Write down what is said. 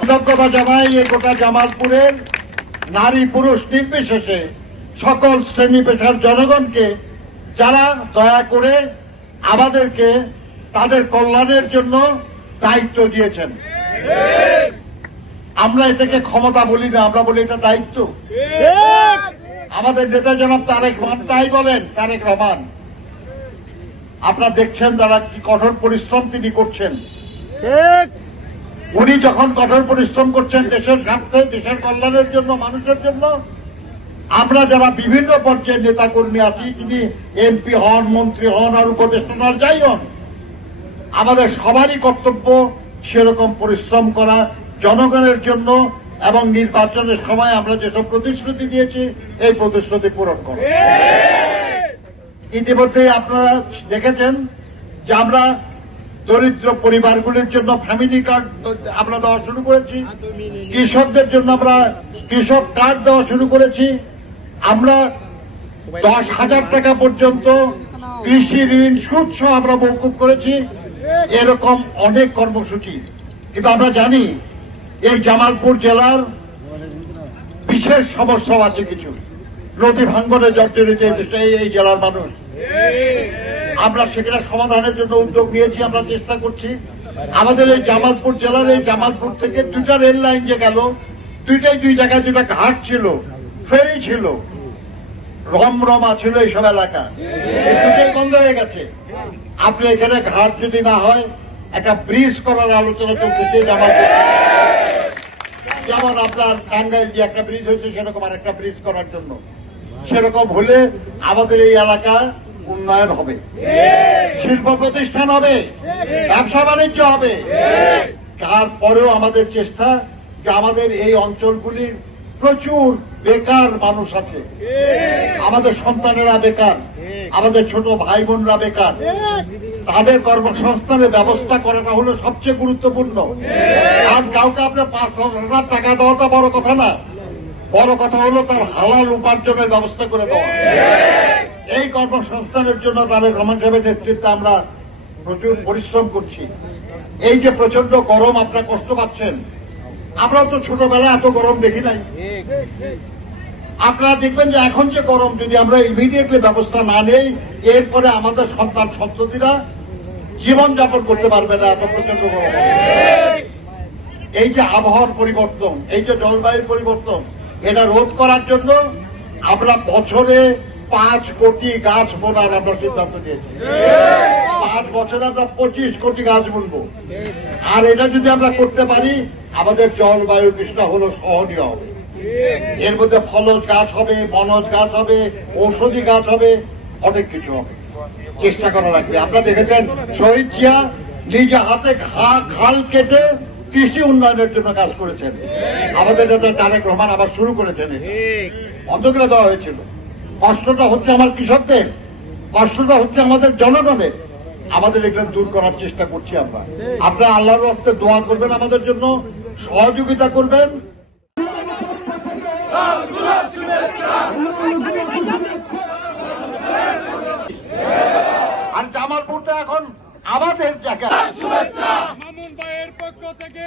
কৃতজ্ঞতা জানাই এই গোটা জামালপুরের নারী পুরুষ নির্বিশেষে সকল শ্রেণী পেশার জনগণকে যারা দয়া করে আমাদেরকে তাদের কল্যাণের জন্য দায়িত্ব দিয়েছেন। আমরা এটাকে ক্ষমতা বলি না, আমরা বলি এটা দায়িত্ব। আমাদের নেতা জনাব তারেক রহমান তাই বলেন। তারেক রহমান আপনারা দেখছেন তারা কি কঠোর পরিশ্রম তিনি করছেন। উনি যখন কঠোর পরিশ্রম করছেন দেশের স্বার্থে, দেশের কল্যাণের জন্য, মানুষের জন্য, আমরা যারা বিভিন্ন পর্যায়ের নেতা কর্মী আছি, তিনি এমপি হন, মন্ত্রী হন আর উপদেষ্টা হন, যাই হন, আমাদের সবারই কর্তব্য সেরকম পরিশ্রম করা জনগণের জন্য এবং নির্বাচনের সময় আমরা যেসব প্রতিশ্রুতি দিয়েছি এই প্রতিশ্রুতি পূরণ করা। ইতিমধ্যেই আপনারা দেখেছেন যে আমরা দরিদ্র পরিবারগুলির জন্য ফ্যামিলি কার্ড আমরা দেওয়া শুরু করেছি, কৃষকদের জন্য আমরা কৃষক কার্ড দেওয়া শুরু করেছি, আমরা 10,000 টাকা পর্যন্ত কৃষি ঋণ সুদ সহ আমরা মওকুফ করেছি। এরকম অনেক কর্মসূচি। কিন্তু আমরা জানি এই জামালপুর জেলার বিশেষ সমস্যাও আছে কিছু। নদী ভাঙ্গনে জর্জরিত এই জেলার মানুষ। আমরা সেখানে সমাধানের জন্য উদ্যোগ নিয়েছি, আমরা চেষ্টা করছি। আমাদের এই জামালপুর জেলার এই জামালপুর থেকে 2টা রেল লাইন যে গেল, দুইটাই 2 জায়গায় 2টা ঘাট ছিল, ফেরি ছিল, রমরমা ছিল এইসব এলাকা, দুটোই বন্ধ হয়ে গেছে। আপনি এখানে ঘাট যদি না হয় একটা ব্রিজ করার আলোচনা চলতেছে জামালপুর, যেমন আপনার টাঙ্গাইল যে একটা ব্রিজ হয়েছে সেরকম আর একটা ব্রিজ করার জন্য। সেরকম হলে আমাদের এই এলাকা উন্নয়ন হবে, শিল্প প্রতিষ্ঠান হবে, ব্যবসা বাণিজ্য হবে। তারপরেও আমাদের চেষ্টা যে আমাদের এই অঞ্চলগুলির প্রচুর বেকার মানুষ আছে, আমাদের সন্তানেরা বেকার, আমাদের ছোট ভাই বোনরা বেকার, তাদের কর্মসংস্থানের ব্যবস্থা করাটা হলো সবচেয়ে গুরুত্বপূর্ণ। আর কাউকে আপনার 5,000 টাকা দেওয়াটা বড় কথা না, বড় কথা হলো তার হালাল উপার্জনের ব্যবস্থা করে দেওয়া। এই কর্মসংস্থানের জন্য তারেক রহমান সাহেবের নেতৃত্বে আমরা প্রচুর পরিশ্রম করছি। এই যে প্রচন্ড গরম, আপনারা কষ্ট পাচ্ছেন, আমরা তো ছোটবেলায় এত গরম দেখি নাই। আপনারা দেখবেন যে এখন যে গরম, যদি আমরা ইমিডিয়েটলি ব্যবস্থা না নেই, এরপরে আমাদের সন্তান সন্ততিরা জীবনযাপন করতে পারবে না, এত প্রচন্ড গরম। এই যে আবহাওয়ার পরিবর্তন, এই যে জলবায়ুর পরিবর্তন, এটা রোধ করার জন্য আমরা বছরে 5 কোটি গাছ বোনার আমরা সিদ্ধান্ত নিয়েছি। 5 বছরে আমরা 25 কোটি গাছ বুনবো। আর এটা যদি আমরা করতে পারি, আমাদের জলবায়ু কিছুটা হলো সহনীয় হবে। এর মধ্যে ফলজ গাছ হবে, বনজ গাছ হবে, ঔষধি গাছ হবে, অনেক কিছু হবে। চেষ্টা করা লাগবে। আপনারা দেখেছেন শহীদ জিয়া নিজে হাতে খাল কেটে কৃষি উন্নয়নের জন্য কাজ করেছেন। আমাদের নেতা তারেক রহমান আবার শুরু করেছেন, বন্ধ করে দেওয়া হয়েছিল। কষ্টটা হচ্ছে আমার কৃষকদের, কষ্টটা হচ্ছে আমাদের জনগণের। আমাদের এটা দূর করার চেষ্টা করছি আমরা। আপনারা আল্লাহর রাস্তায় দোয়া করবেন, আমাদের জন্য সহযোগিতা করবেন। আর জামালপুরটা এখন আমাদের জায়গা। মামুন ভাইয়ের পক্ষ থেকে